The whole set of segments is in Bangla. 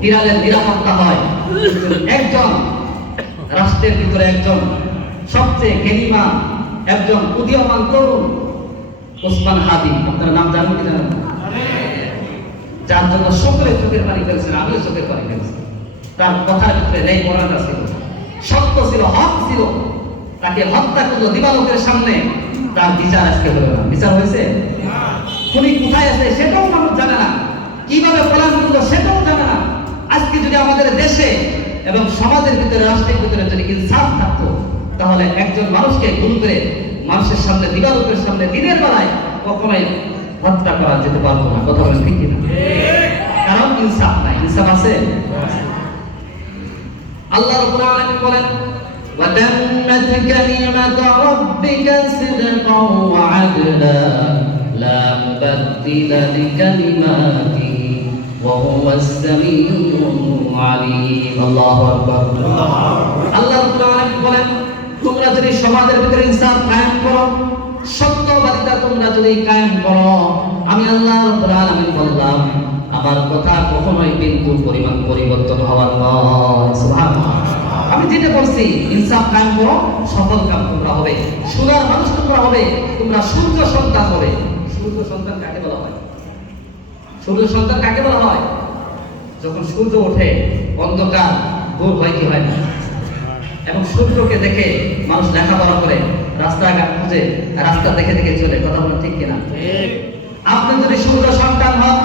বিড়ালের নিরাপত্তা হয়, একজন রাষ্ট্রের ভিতরে একজন সবচেয়ে জ্ঞানীমান একজন উদীয়মান তরুণ ওসমান হাদি, আপনারা নাম জানেন কি জানেন? যার জন্য সকলে চোখের পানি ফেলছেন, আমিও চোখের পানি ফেলছি। তার কথার ভিতরে নেই মরাটা ছিল, সত্য ছিল, হক ছিল। তাকে হত্যা করলো দিবালোকের সামনে, তার বিচার আজকে হলো না। বিচার হয়েছে? খুনি কোথায় আছে সেটাও মানুষ জানে না, কিভাবে পলায়ন করলো সেটাও জানে না। আজকে যদি আমাদের দেশে এবং সমাজের ভিতরে, রাষ্ট্রের ভিতরে যদি ইনসাফ থাকতো, তাহলে একজন মানুষকে গুম করে মানুষের সামনে, দিবালোকের সামনে দিনের বেলায় কখনোই হত্যা করা যেতে পারতো না। কথা বলেন ঠিক কিনা? কারণ ইনসাফ নাই। ইনসাফ আছে? আল্লাহ রাব্বুল আলামিন বলেন, ওয়া তাম্মাত কালিমাতু রাব্বিকা সিদকান ওয়া আদলা লা মুবাদদিলা লিকালিমাতিহি ওয়া হুয়াস সামিউল আলীম। আল্লাহু আকবার। আল্লাহ রাব্বুল আলামিন বলেন, তোমরা যদি সমাজের ভিতরে ইনসাফ কায়েম করো, সত্যবাদিতা তোমরা যদি কায়েম করো, আমি আল্লাহ রাব্বুল আলামিন বললাম, আমার কথা কখনোই কিন্তু পরিমাণ পরিবর্তন হওয়ার নয়। সুবহানাল্লাহ। আমি যেটা বলছি, ইনসাফ কায়েম করো, সফল কাম তোমরা হবে, সোনার মানুষ তোমরা হবে, তোমরা সূর্য সন্তান হবে। সূর্য সন্তান কাকে বলা হয়? সূর্য সন্তান কাকে বলা হয়? যখন সূর্য ওঠে অন্ধকার দূর হয় কি হয় না? এবং সূর্যকে দেখে মানুষ লেখাপড়া করে, রাস্তাঘাট খুঁজে, রাস্তা দেখে দেখে চলে। কথা বলেন ঠিক কিনা? আপনি যদি সূর্য সন্তান হন,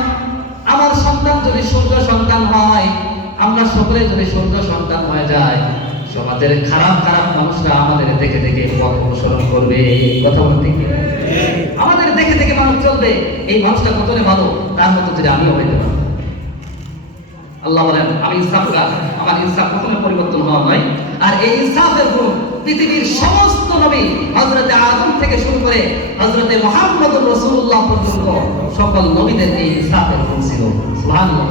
আমার সন্তান যদি সূর্য সন্তান হয়, আমরা সকলে যদি সূর্য সন্তান হয়ে যায়, সমাজের খারাপ খারাপ মানুষরা আমাদের দেখে দেখে পথ অনুসরণ করবে। কথা বলেন ঠিক কিনা? আমাদের দেখে দেখে মানুষ চলবে, এই মানুষটা কতটা ভালো, তার মতো যদি আমিও হইতে পারি। আল্লাহ বলেন, আমি ইনসাফগার, আমার ইনসাফ কখনো পরিবর্তন হওয়া নয়। আর এই ইনসাফের গুণ পৃথিবীর সমস্ত নবী, হযরতে আদম থেকে শুরু করে হযরতে মুহাম্মদুর রাসূলুল্লাহ পর্যন্ত সকল নবীদের এই ইনসাফের গুণ ছিল। সুবহানাল্লাহ।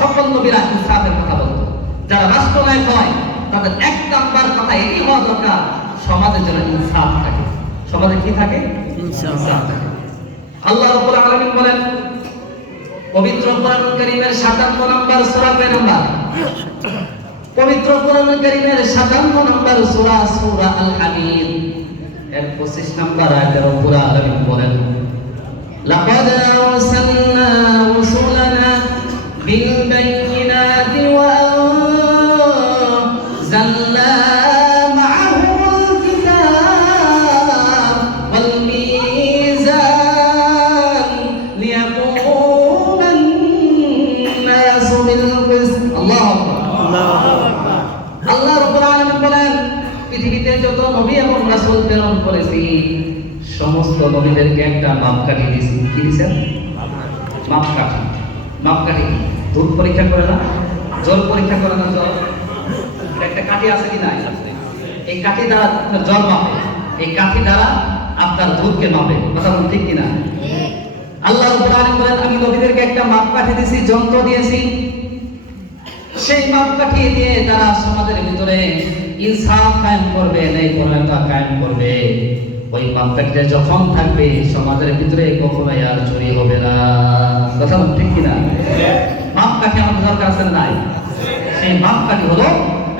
সকল নবীরা ইনসাফের কথা বলতো। যারা রাষ্ট্রনায়ক হয়, তাদের এক নাম্বার কথা এই হওয়া দরকার, সমাজের জন্য ইনসাফ থাকে। সমাজে কি থাকে? ইনসাফ থাকে। আল্লাহ রাব্বুল আলামিন বলেন, পবিত্র কোরআনুল কারীমের 57 নম্বর সূরা, কয় নাম্বার? পবিত্র কোরআনুল কারীমের 57 নম্বর সূরা, সূরা আল হামিদ এর 25 নম্বর আয়াতের রব্বুল আলামিন বলেন, লাকাদ আরসালনা রুসুলানা বিল বাইয়িনাতি ওয়া আনজালনা মা'আহুমুল কিতাব ওয়াল মিজান লিয়াকুনা الناس بالقسط। আল্লাহু আকবার। আল্লাহ রাব্বুল আলামিন বলেন, পৃথিবীতে যত নবী এবং রাসূল প্রেরণ করেছি, সমস্ত নবীদেরকে একটা মাপকাঠি দিয়েছি। কি দিয়েছেন? মাপকাঠি। মাপকাঠি দুধ পরীক্ষা করে না, জল পরীক্ষা করে না, জল একটা কাঠি আছে কি না? এই কাঠি দ্বারা আপনার জল মাপে, এই কাঠি দ্বারা আপনার দুধকে মাপে। কথা বলুন ঠিক কিনা? আল্লাহ রাব্বুল আলামিন বলেন, আমি নবীদেরকে একটা মাপকাঠি দিয়েছি, যন্ত্র দিয়েছি। সেই মাপকাঠি দিয়ে তারা সমাজের ভিতরে ইনসাফ কায়েম করবে, ন্যায় পরায়ণতা কায়েম করবে। ওই মাপকাঠিটা যখন থাকবে, সমাজের ভিতরে কখনোই আর চুরি হবে না। কথা বলুন ঠিক কিনা? মাপকাঠি আমাদের দরকার আছে না? নাই। সেই মাপকাঠি হলো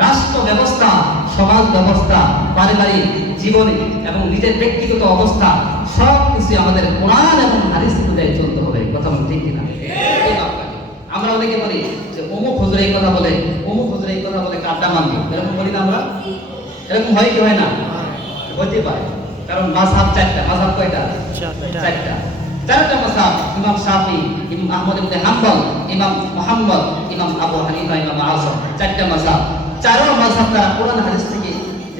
রাষ্ট্র ব্যবস্থা, সমাজ ব্যবস্থা, পারিবারিক জীবনে এবং নিজের ব্যক্তিগত অবস্থা, সব কিছু আমাদের কোরআন এবং হাদিস অনুযায়ী চলতে হবে। কথা বলুন ঠিক কিনা? এই মাপকাঠি। আমরা অনেকে বলি যে অমুক হুজুর এই কথা বলে, অমুক হুজুর এই কথা বলে, কাটা মানবো, এরকম বলি না আমরা? এরকম হয় কি হয় না? হইতে পারে। কারণ মাযহাব চারটা। মাযহাব কয়টা? চারটা। চারটা মাযহাব, ইমাম শাফি, ইমাম আহমদ ইবনে হাম্বল, ইমাম মুহাম্মদ, ইমাম আবু হানিফা, ইমাম আযম। চারটা মাযহাব। চারো মাযহাব তারা কোরআন হাদিস থেকে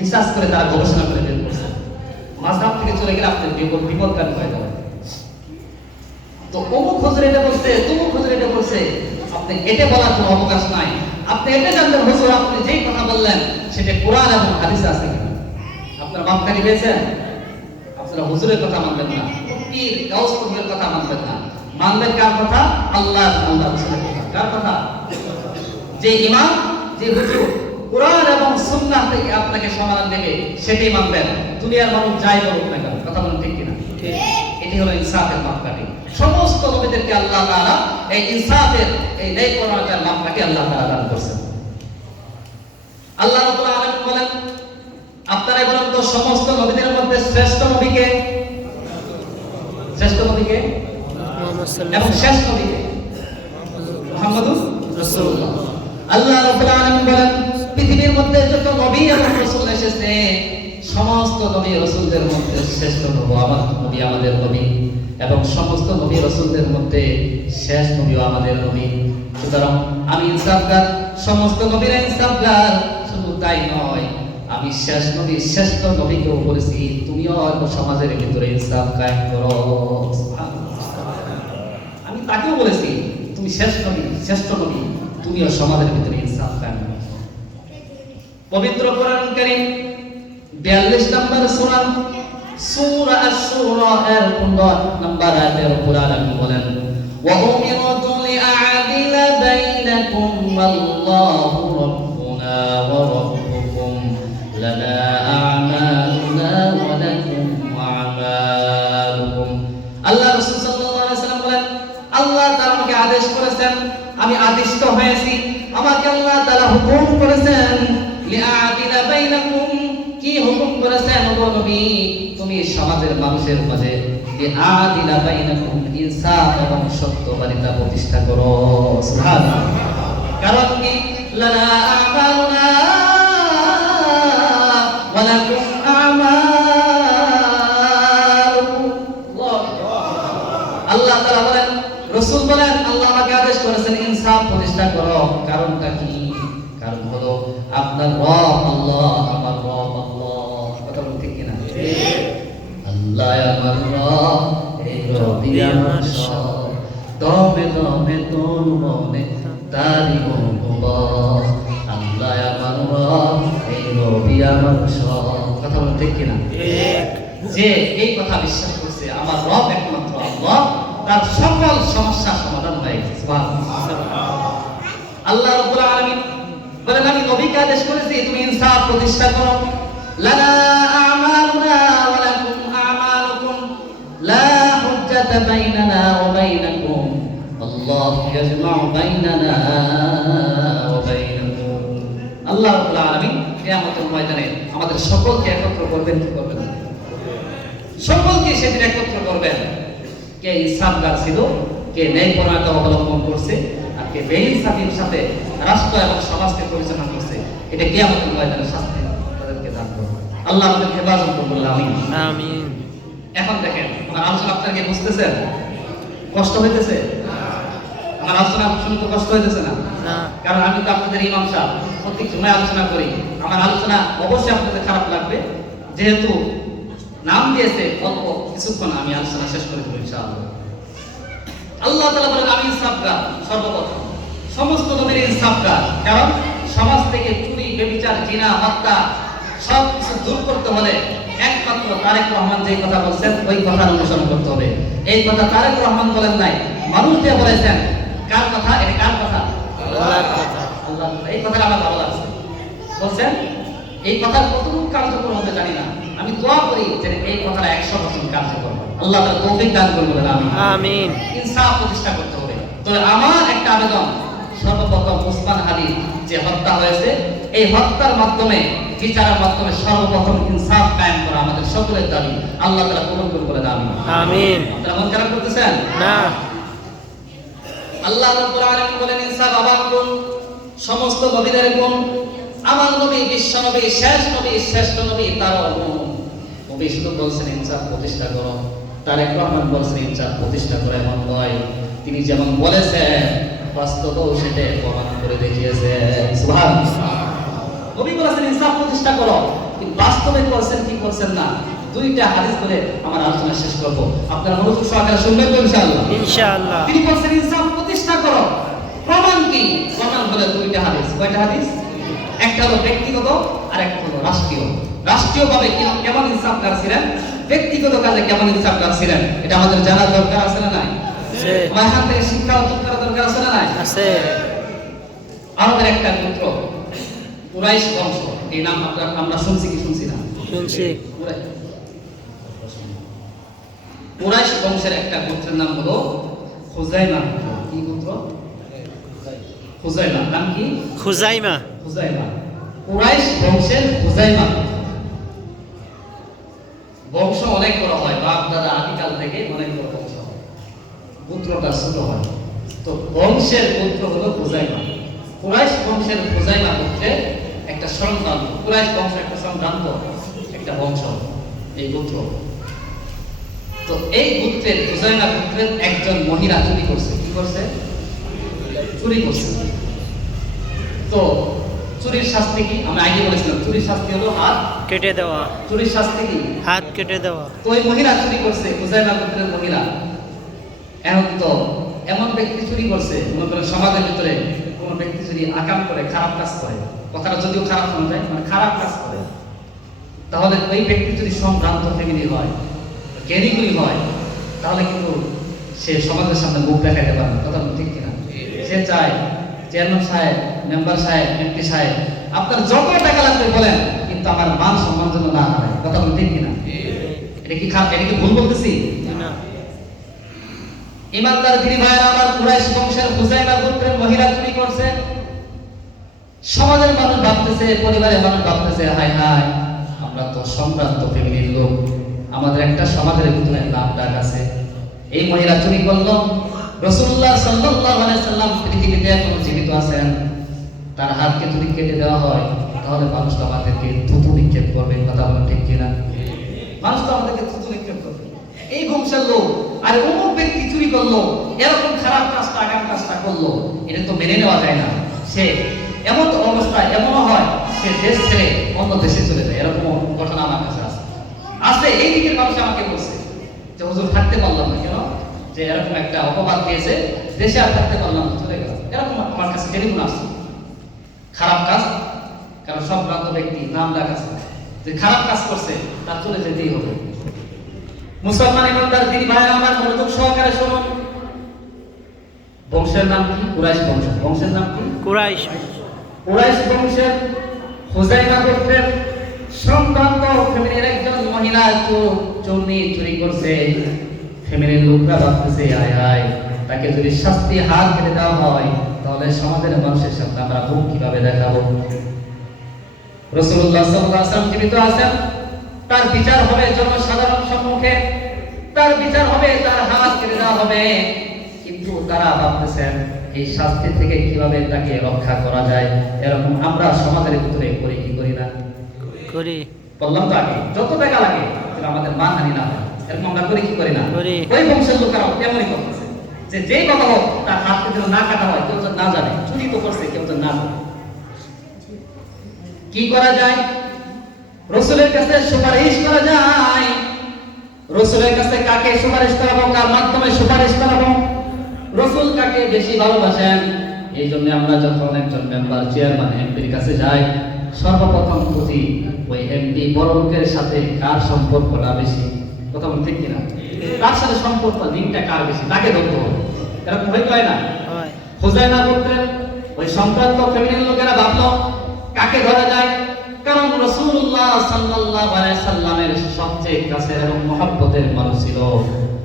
রিসার্চ করে, তারা গবেষণা করে বের করছে। মাযহাব থেকে চলে গেলে আপনি বিপদকারী হয়ে যাবেন। তো অমুক হুজুর এটা বলছে, তমুক হুজুর এটা বলছে, আপনি এটা বলার কোনো অবকাশ নাই। আপনি এটা জানবেন, হুজুর আপনি যেই কথা বললেন সেটা কোরআন এবং হাদিসে আছে কিনা। আপনার মাপকাঠি পেয়েছেন? আপনারা হুজুরের কথা মানবেন না, পীর গাউস কুতুবের কথা মানবেন না। মানবেন কার কথা? আল্লাহ আল্লাহ রাসূলের কথা। কার কথা? যে ইমাম, যে হুজুর কোরআন এবং সুন্নাহ থেকে আপনাকে সমাধান দেবে, সেটাই মানবেন। দুনিয়ার মানুষ যাই বলুক না কেন। কথা বলুন ঠিক কিনা? ঠিক। এটি হলো ইনসাফের মাপকাঠি। সমস্ত নবীদেরকে আল্লাহ তাআলা এই ইনসাফের এই ন্যায়পরায়ণতার মাত্রাকে আল্লাহ তাআলা দান করেছেন। আল্লাহ রাব্বুল আলামিন বলেন, আপনারা বলেন তো সমস্ত নবীদের মধ্যে শ্রেষ্ঠ নবী কে? শ্রেষ্ঠ নবী কে? এবং শেষ নবী কে? মুহাম্মদুর রাসূলুল্লাহ। আল্লাহ রাব্বুল আলামিন বলেন, পৃথিবীর মধ্যে যত নবী এবং রাসূল এসেছে সমস্ত নবী রাসূলদের মধ্যে শ্রেষ্ঠ নবী আমাদের নবী, এবং সমস্ত নবী রাসূলদের মধ্যে শেষ নবীও আমাদের নবী। সুতরাং আমি ইনসাফগার, সমস্ত নবীরা ইনসাফগার। শুধু তাই নয়, আমি শেষ নবী, শ্রেষ্ঠ নবীকেও বলেছি তুমিও সমাজের ভিতরে ইনসাফ কায়েম করো। আমি তাকেও বলেছি তুমি শেষ নবী, শ্রেষ্ঠ নবী, তুমিও সমাজের ভিতরে ইনসাফ কায়েম করো। পবিত্র কোরআন কারীম 42 নম্বর সূরা, সূরা আশ-শুরা এর 15 নম্বর আয়াতে রব্বুল আলামিন বলেন, ওয়া উমিরতু লিআ'দিলা বাইনাকুম ওয়াল্লাহু রাব্বুনা ওয়া রাব্বুকুম লানা আ'মালুনা ওয়া লাকুম আ'মালুকুম। আল্লাহ রাসূল সাল্লাল্লাহু আলাইহি ওয়াসাল্লাম বলেন, আল্লাহ তাআলা আমাকে আদেশ করেছেন, আমি আদিষ্ট হয়েছি, আমাকে আল্লাহ তাআলা হুকুম করেছেন লিআ'দিলা বাইনাকুম, কি হুকুম করেছেন ও নবী, তুমি সমাজের মানুষের মাঝে লিআ'দিলা বাইনাকুম, ইনসাফ এবং সত্যবাদিতা প্রতিষ্ঠা করো। সুবহানাল্লাহ। কারণ কি? লানা আ'মালুনা ওয়া লাকুম আ'মালুকুম। আল্লাহ তাআলা বলেন, রাসূল বলেন, আল্লাহ আমাকে আদেশ করেছেন ইনসাফ প্রতিষ্ঠা করো। কারণটা কি? কারণ হলো আপনার রব আল্লাহ, আমার রব আল্লাহ। কথা বলতে ঠিক কিনা? আল্লাহ আমার রব, এই রবি আমার সব, দমে দমে তন মনে তারি মোহব্বত। আল্লাহ আমার রব, এই রবি আমার সব। কথা বলতে ঠিক কিনা? যে এই কথা বিশ্বাস করছে আমার রব একমাত্র আল্লাহ, তার সকল সমস্যা সমাধান হয়ে গেছে। সুবহানাল্লাহ। আল্লাহ রাব্বুল আলামিন বলেন, আমি নবীকে আদেশ করেছি তুমি ইনসাফ প্রতিষ্ঠা করো। লানা আ'মালুনা ওয়া লাকুম আ'মালুকুম লা হুজ্জাতা বাইনানা ওয়া বাইনাকুম আল্লাহু ইয়াজমা'ু বাইনানা ওয়া বাইনাকুম। আল্লাহ রাব্বুল আলামিন কিয়ামতের ময়দানে আমাদের সকলকে একত্র করবেন, কি করবেন? সকলকে সেদিন একত্র করবেন। কে ইনসাফগার ছিল, কে ন্যায়পরায়ণতা অবলম্বন করছে, আর কে বেইনসাফির সাথে রাষ্ট্র এবং সমাজকে পরিচালনা করছে, এটা কিয়ামতের ময়দানে শাস্তি তাদেরকে দান করবে। আল্লাহ আমাদের হেফাজত করুন, আমিন আমিন। এখন দেখেন আমার আলোচনা আপনাকে বুঝতেছেন? কষ্ট হইতেছে? আমার আলোচনা শুনতে কষ্ট হইতেছে না? কারণ আমি তো আপনাদের ইমাম সাহেব, প্রত্যেক সময় আলোচনা করি। আমার আলোচনা অবশ্যই আপনাদের খারাপ লাগবে, যেহেতু নাম দিয়েছে অল্প কিছুক্ষণ, আমি আলোচনা শেষ করে দেব ইনশাআল্লাহ। আল্লাহ তাআলা বলেন, আমি ইনসাফগার। সর্বপ্রথম সমস্ত নবীর ইনসাফগার। কারণ সমাজ থেকে চুরি, ব্যভিচার, জিনা, হত্যা সব কিছু দূর করতে হলে একমাত্র তারেক রহমান যে কথা বলছেন ওই কথার অনুসরণ করতে হবে। এই কথা তারেক রহমান বলেন নাই, মানুষ দিয়ে বলেছেন। কার কথা? এটা কার কথা? আল্লাহর কথা। আল্লাহ। এই কথাটা আমার ভালো লাগছে। বলছেন এই কথার কতটুকু কার্যকর হবে জানি না, আমি দোয়া করি যে এই কথাটা 100% কার্যকর হবে। আল্লাহ তাআলা তৌফিক দান করুন, আমিন আমিন। ইনসাফ প্রতিষ্ঠা করতে হবে। তো আমার একটা আবেদন, সর্বপ্রথম ওসমান হাদির যে হত্যা হয়েছে, এই হত্যার মাধ্যমে, বিচারের মাধ্যমে সর্বপ্রথম ইনসাফ কায়েম করা আমাদের সকলের দাবি। আল্লাহ তাআলা কবুল করুন, বলেন আমিন আমিন। আপনারা মন খারাপ করতেছেন না? আল্লাহ রাব্বুল আলামিন বলেন, ইনসাফ আবার করুন, সমস্ত নবীদের গুণ। আমার নবী বিশ্ব নবী, শেষ নবী, শ্রেষ্ঠ নবী, তার নবী শুধু বলছেন ইনসাফ প্রতিষ্ঠা করো। তারেক রহমান বলছেন ইনসাফ প্রতিষ্ঠা করে এমন নয়, তিনি যেমন বলেছেন বাস্তবেও সেটা প্রমাণ করে দেখিয়েছেন। সুবহানাল্লাহ। নবী বলেছেন ইনসাফ প্রতিষ্ঠা করো, কিন্তু বাস্তবে করছেন কি করছেন না, দুইটা হাদিস বলে আমার আলোচনা শেষ করব। আপনারা মনোযোগ সহকারে শুনবেন তো ইনশাআল্লাহ? ইনশাআল্লাহ। তিনি বলেছেন ইনসাফ প্রতিষ্ঠা করো, প্রমাণ কি? প্রমাণ হলো দুইটা হাদিস। কয়টা হাদিস? একটা হলো ব্যক্তিগত আর একটা হলো রাষ্ট্রীয়। রাষ্ট্রীয়ভাবে কেমন ইনসাফগার ছিলেন, ব্যক্তিগত কাজে কেমন ইনসাফগার ছিলেন, এটা আমাদের জানা দরকার আছে না নাই? আছে। আমার হাত থেকে শিক্ষা অর্জন করা দরকার আছে না নাই? আছে। আমাদের একটা পুত্র কুরাইশ বংশ, এই নাম আমরা শুনছি কি শুনছি না? শুনছি। কুরাইশ। আরবের একটা গোত্র কুরাইশ বংশ, এই নাম আমরা শুনছি কি শুনছি না? শুনছি। কুরাইশ। এই নাম আপনারা শুনছি কি শুনছি না? শুনছি। কুরাইশ। আরবের একটা গোত্র কুরাইশ বংশ, এই নাম আপনারা শুনছি কি শুনছি না? শুনছি। কুরাইশ। কুরাইশ বংশের একটা গোত্রের নাম হলো খুজাইমা। কি গোত্র? খুজাইমা। নাম কি? খুজাইমা। খুজাইমা। কুরাইশ বংশের খুজাইমা বংশ অনেক বড় হয়, বাপ দাদা আদিকাল থেকে অনেক বড় বংশ হয়, পুত্রটা ছোট হয়। তো বংশের পুত্র হলো খুজাইমা। কুরাইশ বংশের খুজাইমা গোত্রের একটা সন্তান, কুরাইশ বংশের একটা সম্ভ্রান্ত একটা বংশ এই গোত্র। তো এই গোত্রের খুজাইমা গোত্রের একজন মহিলা চুরি করছে। কি করছে? চুরি করছে। তো চুরির শাস্তি কি? আমরা আগে বলেছিলাম চুরির শাস্তি হলো হাত কেটে দেওয়া। চুরির শাস্তি কি? হাত কেটে দেওয়া। তো ওই মহিলা চুরি করছে, খুজাইমা গোত্রের মহিলা। এখন তো এমন ব্যক্তি চুরি করছে, মনে করেন সমাজের ভিতরে কোন ব্যক্তি যদি আকাম করে, খারাপ কাজ করে, কথাটা যদিও খারাপ শোনা যায়, মানে খারাপ কাজ করে, তাহলে ওই ব্যক্তি যদি সম্ভ্রান্ত ফ্যামিলি হয়, জ্ঞানীগুলি হয়, তাহলে কিন্তু সে সমাজের সামনে মুখ দেখাতে পারে না। কথা ঠিক কিনা? সে চায় চেয়ারম্যান সাহেব, মেম্বার সাহেব, এমপি সাহেব, আপনার যত টাকা লাগবে বলেন, কিন্তু আমার মান সম্মান যেন না হারায়। কথা ঠিক কিনা? এটা কি খারাপ? এটা কি ভুল বলতেছি? না। ইমানদার দিনী ভাইরা আমার, কুরাইশ বংশের খুজাইমা গোত্রের মহিলা চুরি করছে। সমাজের মানুষ ভাবতেছে, পরিবারের মানুষ ভাবতেছে, হায় হায়, আমরা তো সম্ভ্রান্ত ফ্যামিলির লোক, আমাদের একটা সমাজের ভিতরে নাম ডাক আছে। এই মহিলা চুরি করলো। রাসূলুল্লাহ সাল্লাল্লাহু আলাইহি সাল্লাম পৃথিবীতে এখনো জীবিত আছেন, তার হাতকে যদি কেটে দেওয়া হয় তাহলে মানুষ তো আমাদেরকে থুতু নিক্ষেপ করবে। কথা বলেন ঠিক কিনা? মানুষ তো আমাদেরকে থুতু নিক্ষেপ করবে। এই বংশের লোক আর অমুক ব্যক্তি চুরি করলো, এরকম খারাপ কাজটা, আগাম কাজটা করলো, এটা তো মেনে নেওয়া যায় না। সে এমন অবস্থা, এমনও হয় সে দেশ ছেড়ে অন্য দেশে চলে যায়। এরকম ঘটনা আমার কাছে আছে। এই দিকের মানুষ আমাকে বলছে যে হুজুর থাকতে পারলাম না, কেন? যে এরকম একটা অপবাদ পেয়েছে, দেশে আর থাকতে পারলাম না, চলে গেল। এরকম আমার কাছে টেলিফোন আসছে। খারাপ কাজ, কারণ সম্ভ্রান্ত ব্যক্তি নাম ডাক আছে, যে খারাপ কাজ করছে তার চলে যেতেই হবে। মুসলমান ইমানদার দিনী ভাইরা আমার, মনোযোগ সহকারে শুনুন। বংশের নাম কি? কুরাইশ বংশ। বংশের নাম কি? কুরাইশ। কুরাইশ বংশের খুজাইমা গোত্রের সম্ভ্রান্ত ফ্যামিলির একজন মহিলা চুরি করছে। ফ্যামিলির লোকরা ভাবতেছে, আয় হায়, তাকে যদি শাস্তি হাত কেটে দেওয়া হয় তাহলে সমাজের মানুষের সামনে আমরা মুখ কিভাবে দেখাবো? রাসূলুল্লাহ সাল্লাল্লাহু আলাইহি ওয়াসাল্লাম জীবিত আছেন, তার বিচার হবে জনসাধারণ সম্মুখে, তার বিচার হবে, তার হাত কেটে দেওয়া হবে। কিন্তু তারা ভাবতেছেন এই শাস্তি থেকে কিভাবে তাকে রক্ষা করা যায়। এরকম আমরা সমাজের ভিতরে করি কি করি না? করি। বললাম তো আগে, যত টাকা লাগে যেন আমাদের মানহানি না হয়, এরকম আমরা করি কি করি না? করি। ওই বংশের লোকেরাও তেমনই করতেছে, যে যেই কথা হোক তার হাতকে যেন না কাটা হয়, কেউ যেন না জানে। চুরি তো করছে, কেউ যেন না জানে। কি করা যায়? রাসূলের কাছে সুপারিশ করা যায়। রাসূলের কাছে কাকে সুপারিশ করাবো, কার মাধ্যমে সুপারিশ করাবো? রাসূল কাকে বেশি ভালোবাসেন? এই জন্য আমরা যখন একজন মেম্বার, চেয়ারম্যান, এমপির কাছে যাই, সর্বপ্রথম খুঁজি ওই এমপি বড় লোকের সাথে কার সম্পর্কটা বেশি। কথা বল ঠিক কিনা? তার সাথে সম্পর্ক, লিঙ্কটা কার বেশি, তাকে ধরতে হবে। এরকম হয় না? হয়। খুজাইমা গোত্রের ওই সম্ভ্রান্ত ফ্যামিলির লোকেরা ভাবলো কাকে ধরা যায়, কারণ রাসূলুল্লাহ সাল্লাল্লাহু আলাইহি সাল্লামের সবচেয়ে কাছের এবং মহব্বতের মানুষ ছিল,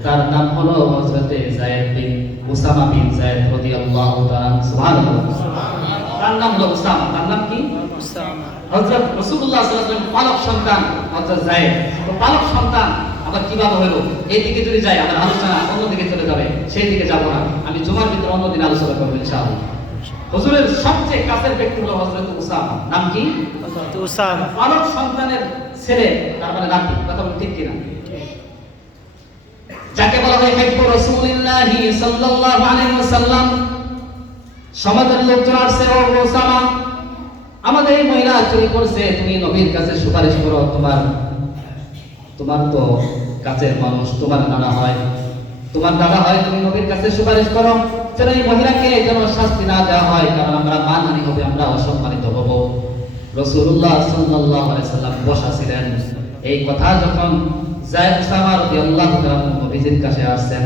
তার নাম হলো হযরতে যায়েদ বিন উসামা বিন যায়েদ রাদিয়াল্লাহু তাআলা। সুবহানাল্লাহ। তার নাম হলো উসামা। তার নাম কি? উসামা। হযরত রাসূলুল্লাহ সাল্লাল্লাহু আলাইহি ওয়াসাল্লাম পালক সন্তান হযরত যায়েদ। তো পালক সন্তান আবার কিভাবে হলো? এই দিকে যদি যাই আমার আলোচনা অন্যদিকে চলে যাবে, সেই দিকে যাব না। আমি জুমার ভিতরে অন্যদিন আলোচনা করব ইনশাআল্লাহ। হুজুরের সবচেয়ে কাছের ব্যক্তি হলো হযরত উসামা। নাম কি? হযরত উসামা। পালক সন্তানের ছেলে, তার মানে নাতি। কথা বল ঠিক কিনা? যাকে বলা হয় হিব্বু রাসূলিল্লাহি সাল্লাল্লাহু আলাইহি ওয়াসাল্লাম। সমাজের লোকজন আসছে, ও উসামা, আমাদের এই মহিলা চুরি করছে, তুমি নবীর কাছে সুপারিশ করো। তোমার তো কাছের মানুষ, তোমার নানা হয়, তোমার দাদা হয়, তুমি নবীর কাছে সুপারিশ করো যেন এই মহিলাকে যেন শাস্তি না দেওয়া হয়, কারণ আমরা মানহানি হবে, আমরা অসম্মানিত হব। রাসূলুল্লাহ সাল্লাল্লাহু আলাইহি সাল্লাম বসা ছিলেন। এই কথা যখন যায়েদ উসামা রাদিয়াল্লাহু তাআলা নবীজির কাছে আসছেন,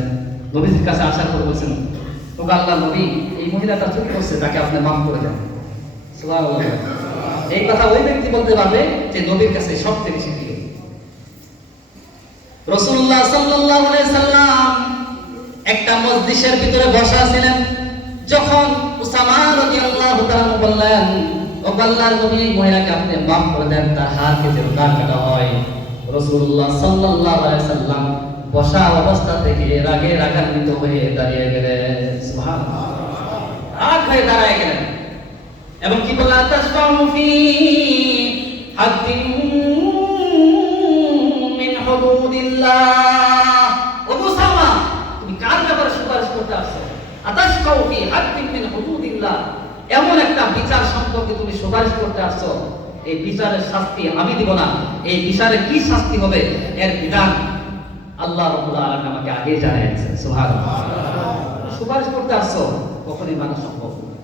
নবীজির কাছে আসার পর বলছেন, ও আল্লাহর নবী, এই মহিলাটা চুরি করছে, তাকে আপনি মাফ করে দেন। সুবহানাল্লাহ। এই কথা ওই ব্যক্তি বলতে পারবে যে নবীর কাছে সবচেয়ে বেশি প্রিয়। রাসূলুল্লাহ সাল্লাল্লাহু আলাইহি সাল্লাম একটা মজলিসের ভিতরে বসা ছিলেন। যখন উসামা রাদিয়াল্লাহু তাআলা বললেন, ও আল্লাহর নবী, মহিলাকে আপনি মাফ করে দেন, তার হাত কেটে দাগ কাটা হয়। রাসূলুল্লাহ সাল্লাল্লাহু আলাইহি সাল্লাম বসা অবস্থা থেকে রাগে রাগান্বিত হয়ে দাঁড়িয়ে গেলেন। সুবহানাল্লাহ, রাগ হয়ে দাঁড়িয়ে গেলেন এবং কি বললেন, তাসফাউ ফি হাদ্দিন মিন হুদুদিল্লাহ। ও উসামা, তুমি কার ব্যাপারে সুপারিশ করতে আসছো? আতাসফাউ ফি হাদ্দিন মিন হুদুদিল্লাহ, এমন একটা বিচার সম্পর্কে তুমি সুপারিশ করতে আসছো, এই বিচারের শাস্তি আমি দিব না। এই বিচারে কি শাস্তি হবে এর বিধান আল্লাহ রাব্বুল আলামিন আমাকে আগে জানিয়েছেন। সুবহানাল্লাহ, সুপারিশ করতে আসছো, কখনোই মানা সম্ভব না।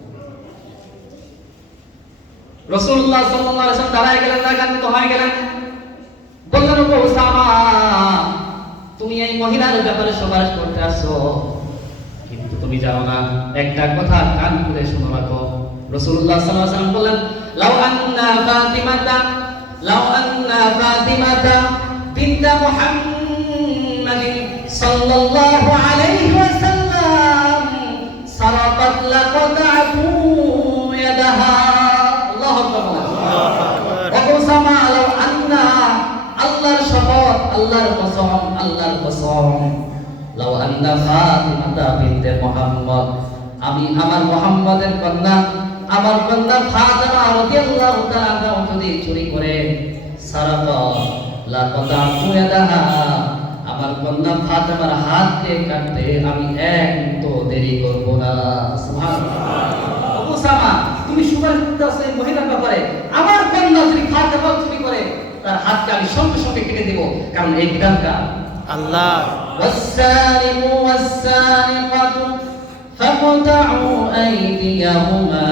রাসূলুল্লাহ সাল্লাল্লাহু আলাইহি ওয়াসাল্লাম দাঁড়ায় গেলেন, রাগান্বিত হয়ে গেলেন, বললেন, ও উসামা, তুমি এই মহিলার ব্যাপারে সুপারিশ করতে আসছো, কিন্তু তুমি জানো না, একটা কথা কান খুলে শুনে রাখো। রাসূলুল্লাহ সাল্লাল্লাহু আলাইহি ওয়াসাল্লাম বললেন, লাউ আন্না ফাতিমাতা বিনতা মুহাম্মাদিন সাল্লাল্লাহু আলাইহি ওয়াসাল্লাম সারাকাত লাকাতআতু ইয়াদাহা। আল্লাহু আকবার। ও উসামা, লাউ আন্না, আল্লাহর শপথ, আল্লাহর কসম, লাউ আন্না ফাতিমাতা বিনতে মুহাম্মদ, আমি আমার মুহাম্মাদের কন্যা, আমার কন্যা ফাতিমা রাদিয়াল্লাহু তাআলা যদি চুরি করে, সারাকাত লাকাতআতু ইয়াদাহা, আমার কন্যা ফাতিমার হাতকে কাটতে আমি এক মুহূর্ত দেরি করব না। সুবহানাল্লাহ। আবু সামা, তুমি সুপারিশ করতে আসো এই মহিলার ব্যাপারে, আমার কন্যা যদি ফাতিমা চুরি করে, তার হাতকে আমি সঙ্গে সঙ্গে কেটে দেব, কারণ এই বিধানটা আল্লাহ। ওয়াস-সারিকু ওয়াস-সারিকাতু ফাকতাউ আইদিয়াহুমা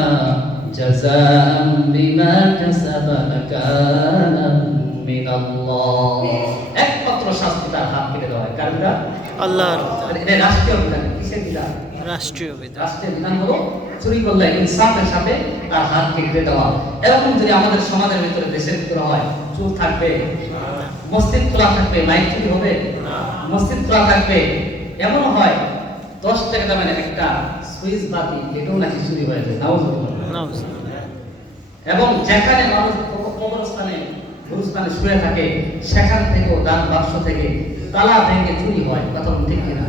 জাযাআন বিমা কাসাবা নাকালাম মিনাল্লাহ। একমাত্র শাস্তি তার হাত কেটে দেওয়া হয়। কার বিধান? আল্লাহর। এটা রাষ্ট্রীয় বিধান। কিসের বিধান? রাষ্ট্রীয় বিধান। রাষ্ট্রীয় বিধান হলো চুরি করলে ইনসাফের সাথে তার হাত কেটে দেওয়া। এরকম যদি আমাদের সমাজের ভিতরে, দেশের ভিতরে হয়, চুর থাকবে, মসজিদ খোলা থাকবে, মাইক চুরি হবে, মসজিদ খোলা থাকবে, এমন হয় 10 টাকা দামের একটা সুইচ বাতি এটাও নাকি চুরি হয়ে যায়। এবং যেখানে মানুষ কবরস্থানে গুরুস্থানে শুয়ে থাকে, সেখান থেকেও দান বাক্স থেকে তালা ভেঙে চুরি হয়। কথা ঠিক কিনা?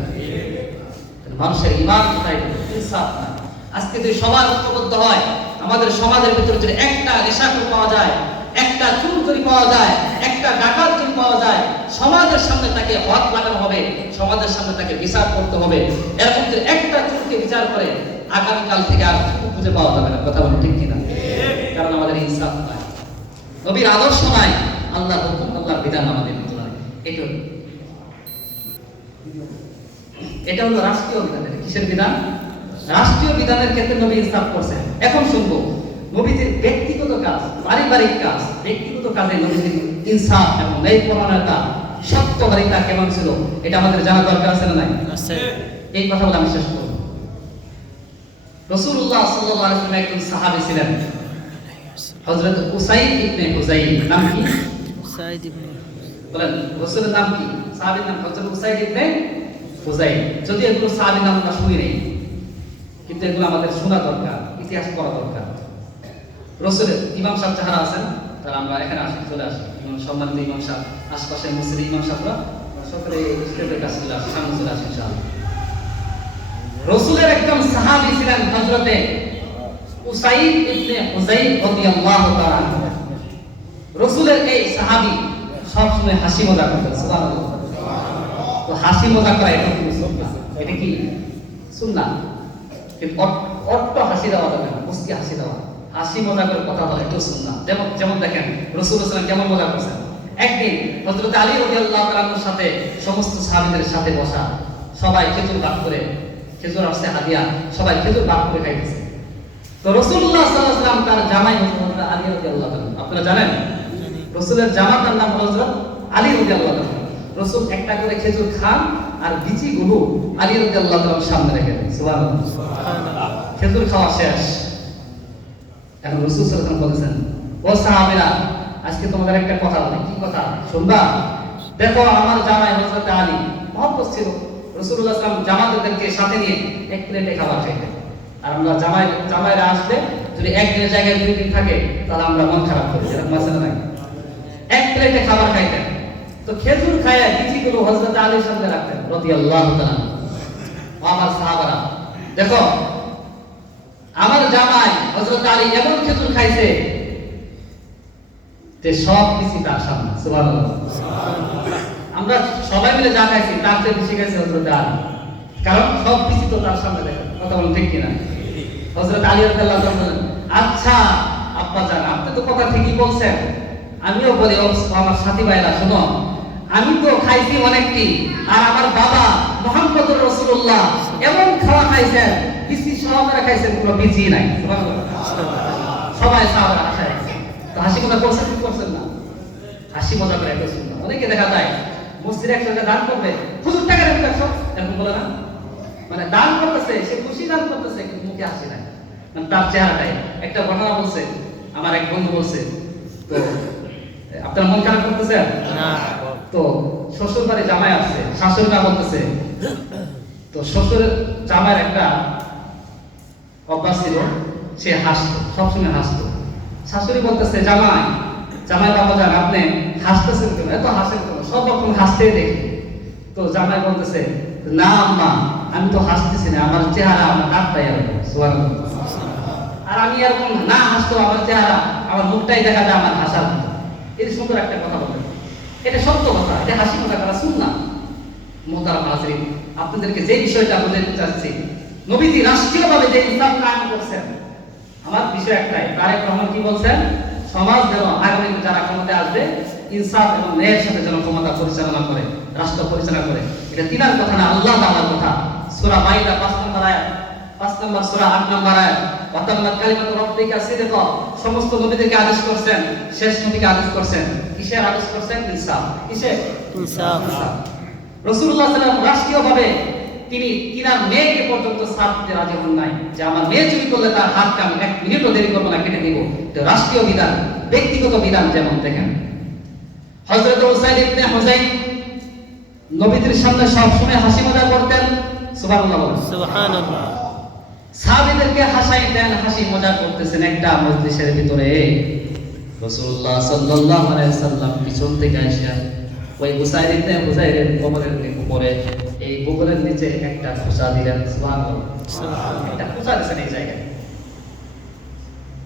মানুষের ঈমান কোথায়? ইনসাফ না। আজকে যদি সবার ঐক্যবদ্ধ হয়, আমাদের সমাজের ভিতরে যদি একটা নেশাখোর পাওয়া যায়, একটা চুর যদি পাওয়া যায়, একটা ডাকাত যদি পাওয়া যায়, সমাজের সামনে তাকে হাত লাগানো হবে, সমাজের সামনে তাকে বিচার করতে হবে। এরকম যদি একটা চুরকে বিচার করে, আগামীকাল থেকে আর চুর খুঁজে পাওয়া যাবে না। কথা বলুন ঠিক কিনা? কারণ আমাদের ইনসাফ নাই, নবীর আদর্শ নাই, আল্লাহর হুকুম, আল্লাহর বিধান আমাদের ভিতরে নাই। এটা হলো রাষ্ট্রীয় বিধান। কিসের বিধান? রাষ্ট্রীয় বিধানের ক্ষেত্রে নবী ইনসাফ করছেন। এখন শুনবো নবীজির ব্যক্তিগত কাজ, পারিবারিক কাজ, ব্যক্তিগত কাজে নবীজির ইনসাফ এবং ন্যায়পরায়ণতা, সত্যবাদিতা কেমন ছিল, এটা আমাদের জানা দরকার আছে না নাই? আছে। এই কথাগুলো আমি শেষ করব। রাসূলুল্লাহ সাল্লাল্লাহু আলাইহি ওয়াসাল্লাম একজন সাহাবী ছিলেন, হযরত উসাইদ ইবনে হুযাইর। নাম কি? উসাইদ ইবনে। বলেন, রাসূলের নাম কি? সাহাবীর নাম হযরত উসাইদ ইবনে হুযাইর। যদি এগুলো সাহাবীর নাম আমরা শুনি নাই, কিন্তু এগুলো আমাদের শোনা দরকার, ইতিহাস পড়া দরকার। রাসূলের ইমাম সাহেব যারা আছেন, তারা আমরা এখানে আসি, চলে আসি। ইমাম সম্মানিত ইমাম সাহেব, আশপাশের মসজিদের ইমাম সাহেবরা সকলে স্টেজের কাছে চলে আসি, সামনে চলে আসি ইনশাআল্লাহ। রাসূলের একজন সাহাবী ছিলেন হযরতে উসাইদ ইবনে হুযাইর রাদিয়াল্লাহু তাআলা। রাসূলের এই সাহাবী সব সময় হাসি মজা করতেন। সুবহানাল্লাহ। তো হাসি মজা করা এটা কি সুন্নাহ? এটা কি সুন্নাহ? কিন্তু অট্ট হাসি দেওয়া যাবে না, মুস্কি হাসি দেওয়া, হাসি মজা করে কথা বলা এটা সুন্নাহ। যেমন দেখেন রাসূলুল্লাহ সাল্লাল্লাহু আলাইহি ওয়াসাল্লাম কেমন মজা করছেন। একদিন হযরত আলী রাদিয়াল্লাহু তাআলার সাথে সমস্ত সাহাবীদের সাথে বসা, সবাই খেজুর ভাগ করে, খেজুর আসছে হাদিয়া, সবাই খেজুর ভাগ করে খাইতেছে। তো রাসূলুল্লাহ সাল্লাল্লাহু আলাইহি ওয়াসাল্লাম তার জামাই হযরত আলী রাদিয়াল্লাহু তাআলা, আপনারা জানেন রাসূলের জামাতার নাম হযরত আলী রাদিয়াল্লাহু তাআলা। রাসূল একটা করে খেজুর খান আর বিচিগুলো আলী রাদিয়াল্লাহু তাআলার সামনে রেখে দেন। সুবহানাল্লাহ। খেজুর খাওয়া শেষ। এখন রাসূল সাল্লাল্লাহু আলাইহি ওয়াসাল্লাম বলেছেন, ও সাহাবীরা, আজকে তোমাদের একটা কথা বলি। কি কথা শুনবা? দেখো আমার জামাই হযরত আলী মহব্বত ছিল, রাসূলুল্লাহ সাল্লাল্লাহু আলাইহি ওয়াসাল্লাম জামাতদেরকে সাথে নিয়ে এক প্লেটে খাবার খাইতেন। আর আমরা জামাইরা আসলে যদি একদিনের জায়গায় 2 দিন থাকে তাহলে আমরা মন খারাপ করি, এরকম আছে না নাই? এক প্লেটে খাবার খাইতেন। তো খেজুর খায়া বিচিগুলো হযরত আলীর সামনে রাখতেন রাদিয়াল্লাহু তাআলা। আমার সাহাবারা দেখো আমার জামাই হযরত আলী এমন খেজুর খাইছে যে সব কিছু তার সামনে, সুবহানাল্লাহ। আমরা সবাই মিলে যা খাইছি তার চেয়ে বেশি খাইছে হযরত আলী, কারণ সব কিছু তো তার সামনে দেখেন। কথা বলেন ঠিক কিনা? হযরত আলী রাদিয়াল্লাহু তাআলা বলেন, আচ্ছা আব্বা জান আপনি তো কথা ঠিকই বলছেন, আমিও বলি ও আমার সাথী ভাইরা শোনো, আমি তো খাইছি অনেকটি, আর আমার বাবা মুহাম্মদুর রাসূলুল্লাহ এমন খাওয়া খাইছেন কিছু সহকারে খাইছেন, কোনো বিজি নাই। সবাই সাহাবারা হাসায়, তো হাসি মজা করছেন কি করছেন না? হাসি মজা করে একটা শুনলাম। অনেকে দেখা যায় মসজিদে 100 টাকা দান করবে, হুজুর টাকা দেন 100, এরকম বলে না? মানে দান করতেছে, সে খুশি দান করতেছে কিন্তু মুখে হাসি নাই, মানে তার চেহারাটাই। একটা ঘটনা বলছে আমার এক বন্ধু বলছে, তো আপনার মন খারাপ করতেছে না তো শ্বশুর বাড়ি জামাই আসছে, শাশুড়ি মা বলতেছে, তো শ্বশুরের জামাইয়ের একটা অভ্যাস ছিল, সে হাসতো, সবসময় হাসতো। শাশুড়ি বলতেছে জামাই বাবা যান আপনি হাসতেছেন কেন, এত হাসেন কেন, সব রকম হাসতেই দেখি। তো জামাই বলতেছে, না আম্মা আমি তো হাসতেছি না, আমার চেহারা আমার দাঁতটাই এরকম, সুবহানাল্লাহ। আর আমি এরকম না হাসতো, আমার চেহারা আমার মুখটাই দেখা যায় আমার হাসার মতো। এই সুন্দর একটা কথা বলেন, এটা সত্য কথা, এটা হাসি মজা করা সুন্নাহ। মুহতারাম হাজরিন, আপনাদেরকে যে বিষয়টা বোঝাতে চাচ্ছি, নবীজি রাষ্ট্রীয়ভাবে যে ইসলাম কায়েম করছেন, আমার বিষয় একটাই, তারেক রহমান কি বলছেন, সমাজ যেন আগামী যারা ক্ষমতায় আসবে ইনসাফ এবং ন্যায়ের সাথে যেন ক্ষমতা পরিচালনা করে, রাষ্ট্র পরিচালনা করে। এটা তিনার কথা না, আল্লাহ তাআলার কথা। সূরা মাইদা 5 নম্বর আয়াত, 5 নম্বর সূরা 8 নম্বর আয়াত, ওয়াতাম্মাত কালিমাতু রাব্বিকা সিদকা, সমস্ত নবীদেরকে আদেশ করছেন, শেষ নবীকে আদেশ করছেন, কিসের আদেশ করছেন? ইনসাফ। কিসের? ইনসাফ। রাসূলুল্লাহ সাল্লাল্লাহু আলাইহি ওয়াসাল্লাম রাষ্ট্রীয়ভাবে তিনি তিনার মেয়েকে পর্যন্ত সাথ দিতে রাজি হন নাই, যে আমার মেয়ে চুরি করলে তার হাতকে আমি 1 মিনিটও দেরি করব না, কেটে দিব। এটা রাষ্ট্রীয় বিধান, ব্যক্তিগত বিধান। যেমন দেখেন হযরত উসাইদ ইবনে হুযাইন নবীজির সামনে সব সময় হাসি মজা করতেন, সুবহানাল্লাহ বলেন। সুবহানাল্লাহ। সাহাবীদেরকে হাসাইতেন, হাসি মজা করতেছেন। একটা মজলিসের ভিতরে রাসূলুল্লাহ সাল্লাল্লাহু আলাইহি ওয়াসাল্লাম পিছন থেকে আসেন, ওই উসাইদ ইবনে হুযাইরের কোমরের উপরে, এই বুকের নিচে একটা খোঁচা দিলেন, সুবহানাল্লাহ। একটা খোঁচা দিয়েছেন এই জায়গায়।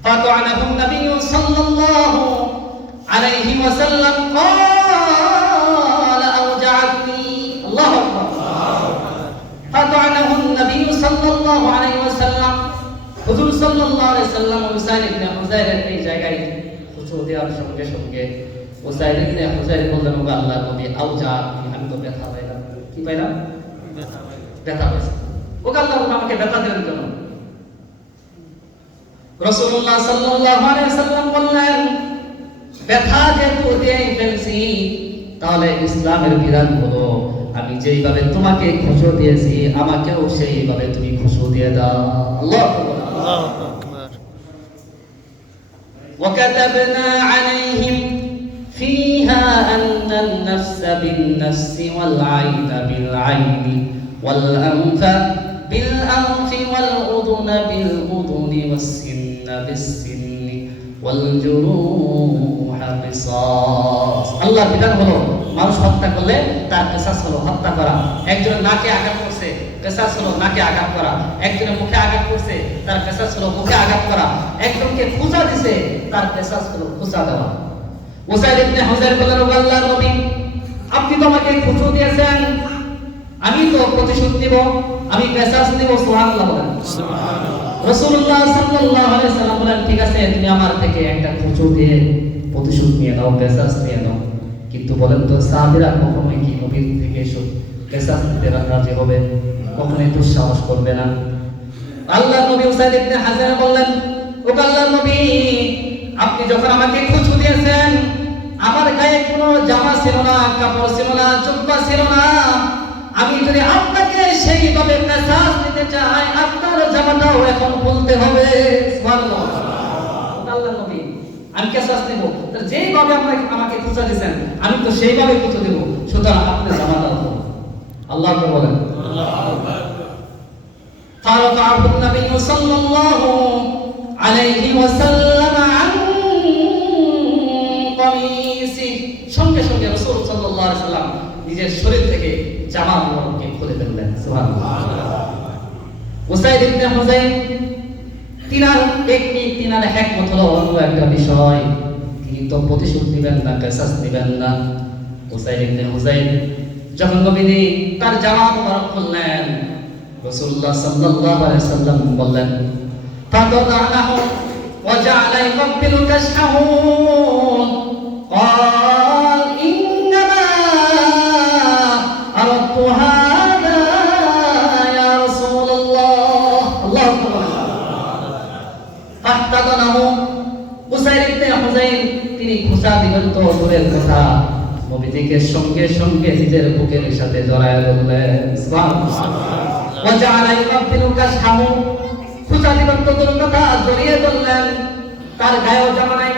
ফাতাআনাহু নবী সাল্লাল্লাহু আলাইহি ওয়াসাল্লাম ক্বালা আওজাআতনি, আল্লাহু আকবার। ফাতাআনাহু নবী সাল্লাল্লাহু আলাইহি ওয়াসাল্লাম, হুজুর সাল্লাল্লাহু আলাইহি ওয়াসাল্লাম উসাইদ ইবনে হুযাইরের এই জায়গায় খোঁচা দেওয়ার সঙ্গে সঙ্গে উসাইদ ইবনে হুযাইর বললেন, ও আল্লাহর নবী, আওজাআতনি, আমি তো ব্যথা পাইলাম। কি পাইলাম? ব্যথা পাইছি। ও আল্লাহর নবী আমাকে ব্যথা দিলেন কেন? রাসূলুল্লাহ সাল্লাল্লাহু আলাইহি ওয়াসাল্লাম বললেন, ব্যথা যেহেতু দিয়ে ফেলছি, তাহলে ইসলামের বিধান হলো আমি যেইভাবে তোমাকে খুশো দিয়েছি আমাকেও সেইভাবে তুমি খুশো দিয়ে দাও। আল্লাহু আকবার। আল্লাহু আকবার। وكتبنا عليهم فيها أن النفس بالنفس والعين بالعين والأنف بالأنف والأذن بالأذن والسن بالسن والجروح قصاص। আল্লাহর বিধান হলো মানুষ হত্যা করলে তার কিসাস হলো হত্যা করা। একজনের নাকে আঘাত করছে, কিসাস হলো নাকে আঘাত করা। একজনের মুখে আঘাত করছে, তার কিসাস হলো মুখে আঘাত করা। একজনকে খোঁচা দিছে, তার কিসাস হলো খোঁচা দেওয়া। উসাইদ ইবনে হুযাইর বললেন, ও আল্লাহর নবী, আপনি তো আমাকে খোঁচা দিয়েছেন, আমি তো প্রতিশোধ নিব, আমি কিসাস নিব। সুবহানাল্লাহ বলেন। সুবহানাল্লাহ। রাসূলুল্লাহ সাল্লাল্লাহু আলাইহি ওয়াসাল্লাম বলেন, ঠিক আছে তুমি আমার থেকে একটা খোঁচা দিয়ে প্রতিশোধ নিয়ে নাও, কিসাস নিয়ে নাও। কিন্তু বলেন তো সাহাবীরা কখনোই কি নবীর থেকে কিসাস নিতে রাজি হবে? কখনোই দুঃসাহস করবে না। আল্লাহর নবী উসাইদ ইবনে হুযাইর বললেন, ও আল্লাহর নবী, আপনি যখন আমাকে খোঁচা দিয়েছেন, আমার গায়ে কোনো জামা ছিল না, কাপড় ছিল না, জুব্বা ছিল না। আমি যদি আপনাকে সেইভাবে কিসাস নিতে চাই, আপনার জামাটাও এখন খুলতে হবে। সুবহানাল্লাহ। আল্লাহর নবী, আমি কিসাস নেব, যেইভাবে আমাকে খোঁচা দিয়েছেন আমি তো সেইভাবে খোঁচা দেব। সুতরাং আপনি জামাতা করুন। আল্লাহ আকবার বলেন। فرفعه النبي صلى الله عليه وسلم عن قميصه সঙ্গে সঙ্গে রাসূল সাল্লাল্লাহু আলাইহি সাল্লাম নিজের শরীর থেকে জামা মুবারককে খুলে ফেললেন। সুবহানাল্লাহ। উসাইদ ইবনে হুযাইর তিনার টেকনিক, তিনার হিকমত হলো অন্য একটা বিষয়। তিনি তো প্রতিশোধ নেবেন না, কিসাস নেবেন না। উসাইদ ইবনে হুযাইর যখন নবীজি তার জামা মুবারক খুললেন, রাসূলুল্লাহ সাল্লাল্লাহু আলাইহি সাল্লাম বললেন, ফাদানাহু ওয়া জাআলা ইয়াকবিলু কাশহাহু قال إنما أردت هذا يا رسول الله الله أكبر فاحتضنه উসাইর ইবনে হুযাইর তিনি খোঁচা দিবেন তো দূরের কথা, নবীজিকে সঙ্গে সঙ্গে নিজের বুকের সাথে জড়ায় ধরলেন। সুবহানাল্লাহ। ওয়া জাআলা ইয়াকবিলু কাশহাহু খোঁচা দিবেন তো দূরের কথা, জড়িয়ে ধরলেন। তার গায়েও জামা নাই,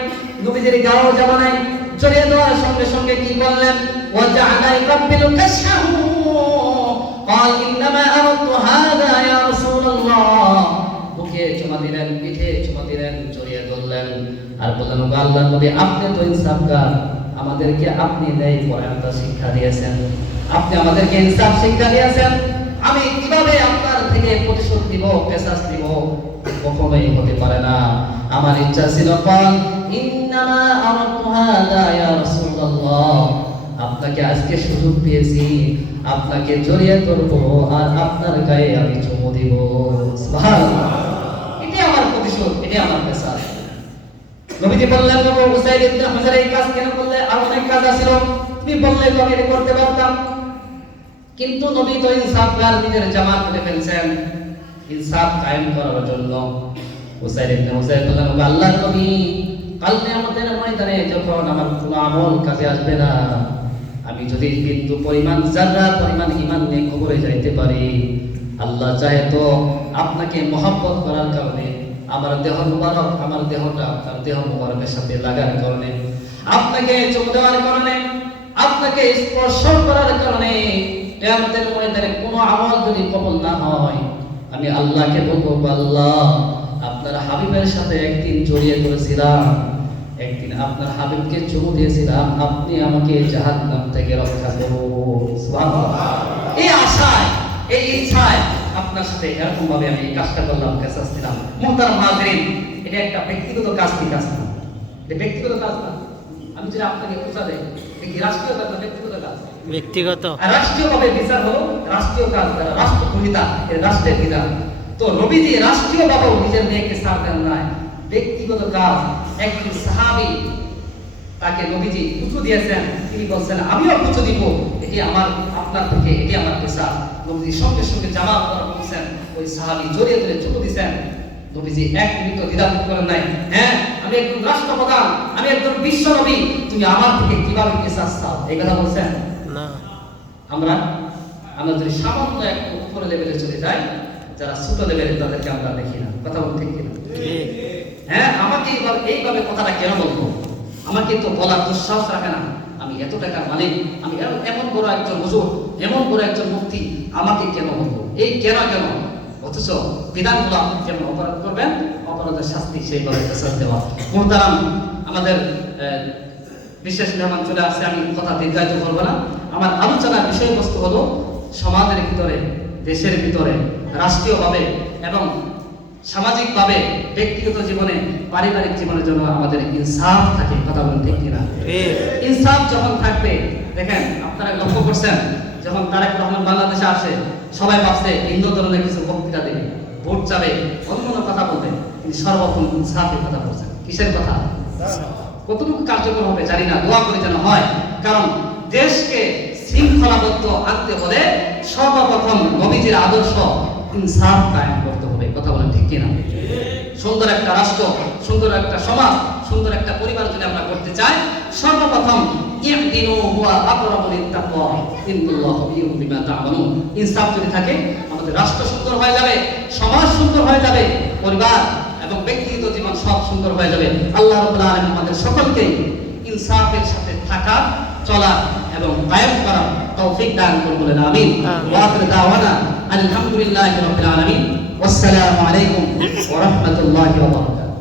নবীজির গায়েও জামা নাই, জড়িয়ে দেওয়ার সঙ্গে সঙ্গে কি করলেন? ওয়া জাআলা ইয়াকবিলু কাশহাহু قال انما اردت هذا يا رسول الله বুকে চুমা দিলেন, পিঠে চুমা দিলেন, জড়িয়ে ধরলেন আর বললেন, ও আল্লাহর নবী, আপনি তো ইনসাফগার, আমাদেরকে আপনি ন্যায় পরায়ণতা শিক্ষা দিয়েছেন, আপনি আমাদেরকে ইনসাফ শিক্ষা দিয়েছেন। আমি কিভাবে আপনার থেকে প্রতিশোধ নিব, কিসাস নিব? কখনোই হতে পারে না। আমার ইচ্ছা ছিল পাল ইন্নামা আরাদতু হাদা ইয়া রাসূলুল্লাহ, আপনাকে আজকে সুযোগ পেয়েছি, আপনাকে জড়িয়ে ধরব আর আপনার গায়ে আমি চুমু দিব। সুবহানাল্লাহ। এটাই আমার প্রতিশোধ, এটাই আমার কিসাস। নবীজি বললেন, বাবা উসাইদ ইবনে হুযাইর এই কাজ কেন করলে? আর অনেক কাজ আছিল, তুমি বললে তো আমি এটা করতে পারতাম। কিন্তু নবী তো ইনসাফগার, নিজের জামা খুলে ফেলছেন ইনসাফ কায়েম করার জন্য। উসাইদ ইবনে হুযাইর বললেন, ও আল্লাহর নবী, কাল কিয়ামতের ময়দানে যখন আমার কোনো আমল কাজে আসবে না, আমি যদি বিন্দু পরিমাণ, জাররা পরিমাণ ঈমান নিয়ে কবরে যাইতে পারি, আল্লাহ চাহে তো আপনাকে মহব্বত করার কারণে, আমার দেহ মুবারক, আমার দেহটা আপনার দেহ মুবারকের সাথে লাগার কারণে, আপনাকে চুমু দেওয়ার কারণে, আপনাকে স্পর্শ করার কারণে কিয়ামতের ময়দানে কোনো আমল যদি কবুল না হয়, আমি আল্লাহকে বলবো, আল্লাহ আপনার হাবিবের সাথে একদিন জড়িয়ে ধরেছিলাম, একদিন আপনার হাবিবকে চুমু দিয়েছিলাম, আপনি আমাকে জাহান্নাম থেকে রক্ষা করুন। সুবহানাল্লাহ। এই আশায়, এই ইচ্ছায় আপনার সাথে এরকম ভাবে আমি এই কাজটা করলাম, কিসাস দিলাম। মুহতারাম হাজিরিন, এটা একটা ব্যক্তিগত কাজ, কি কাজ না? এটা ব্যক্তিগত কাজ না। আমি যদি আপনাকে খোঁচা দেই, এটা কি রাষ্ট্রীয় কাজ না ব্যক্তিগত কাজ? ব্যক্তিগত। আর রাষ্ট্রীয়ভাবে বিচার হলো রাষ্ট্রীয় কাজ, রাষ্ট্রদ্রোহিতা, এর রাষ্ট্রের বিধান। তো নবীজি রাষ্ট্রীয়ভাবেও নিজের মেয়েকে ছাড় দেন নাই, ব্যক্তিগত কাজ। একজন সাহাবী, তাকে নবীজি পুঁচু দিয়েছেন, তিনি বলছেন আমিও পুঁচু দিব, এটি আমার আপনার থেকে, এটি আমার পেশা। নবীজি সঙ্গে সঙ্গে জামা পরা বলছেন, ওই সাহাবী জড়িয়ে ধরে চুমু দিয়েছেন। নবীজি এক মিনিট দ্বিধাবোধ করেন নাই। হ্যাঁ, আমি একজন রাষ্ট্রপ্রধান, আমি একজন বিশ্ব নবী, তুমি আমার থেকে কিভাবে পেশাস চাও? এই কথা বলছেন না। আমরা যদি সামান্য একটু উপরে লেভেলে চলে যাই, যারা ছোট লেভেলে তাদেরকে আমরা দেখি না। কথা বলতে ঠিক কিনা? হ্যাঁ, আমাকে এইভাবে কথাটা কেন বলবো? আমাকে তো বলার দুঃসাহস রাখে না। আমি এত টাকার মালিক, আমি এমন বড় একজন হুজুর, এমন বড় একজন মুফতি, আমাকে কেন বলবো? এই কেন অথচ বিধানগুলো আপনি যেমন অপরাধ করবেন, অপরাধের শাস্তি সেইভাবে কিসাস দেওয়া। মুহতারাম, আমাদের বিশেষ মেহমান চলে আসছে, আমি কথা দীর্ঘায়িত করবো না। আমার আলোচনার বিষয়বস্তু হলো সমাজের ভিতরে, দেশের ভিতরে, রাষ্ট্রীয়ভাবে এবং সামাজিকভাবে, ব্যক্তিগত জীবনে, পারিবারিক জীবনের জন্য আমাদের ইনসাফ থাকে। কথা বলেন ঠিক কিনা? ইনসাফ যখন থাকবে, দেখেন আপনারা লক্ষ্য করছেন, যখন তারেক রহমান বাংলাদেশে আসে, সবাই ভাবছে ভিন্ন ধরনের কিছু বক্তৃতা দেবে, ভোট যাবে, অন্য কথা বলবে। তিনি সর্বক্ষণ ইনসাফের কথা বলছেন। কিসের কথা? কতটুকু কার্যকর হবে জানি না, দোয়া করে যেন হয়। কারণ দেশকে শৃঙ্খলাবদ্ধ আনতে হলে সর্বপ্রথম নবীজির আদর্শ ইনসাফ কায়েম করতে হবে। কথা বলেন ঠিক কিনা? সুন্দর একটা রাষ্ট্র, সুন্দর একটা সমাজ, সুন্দর একটা পরিবার যদি আমরা করতে চাই, সর্বপ্রথম ইহদিনু হুয়া আকরাবু লিত্তাকওয়া ইন্নাল্লাহা খাবীরুম বিমা তা'মালুন। ইনসাফ যদি থাকে, আমাদের রাষ্ট্র সুন্দর হয়ে যাবে, সমাজ সুন্দর হয়ে যাবে, পরিবার এবং ব্যক্তিগত জীবন সব সুন্দর হয়ে যাবে। আল্লাহ রাব্বুল আলামিন আমাদের সকলকে ইনসাফের সাথে থাকার চলা এবং কায়েম করা তৌফিক দান করুন বলেন আমিন। ওয়া আখির দাওয়ানা আলহামদুলিল্লাহি রাব্বিল আলামিন। ওয়াসসালামু আলাইকুম ওয়া রাহমাতুল্লাহি ওয়া বারাকাতুহু।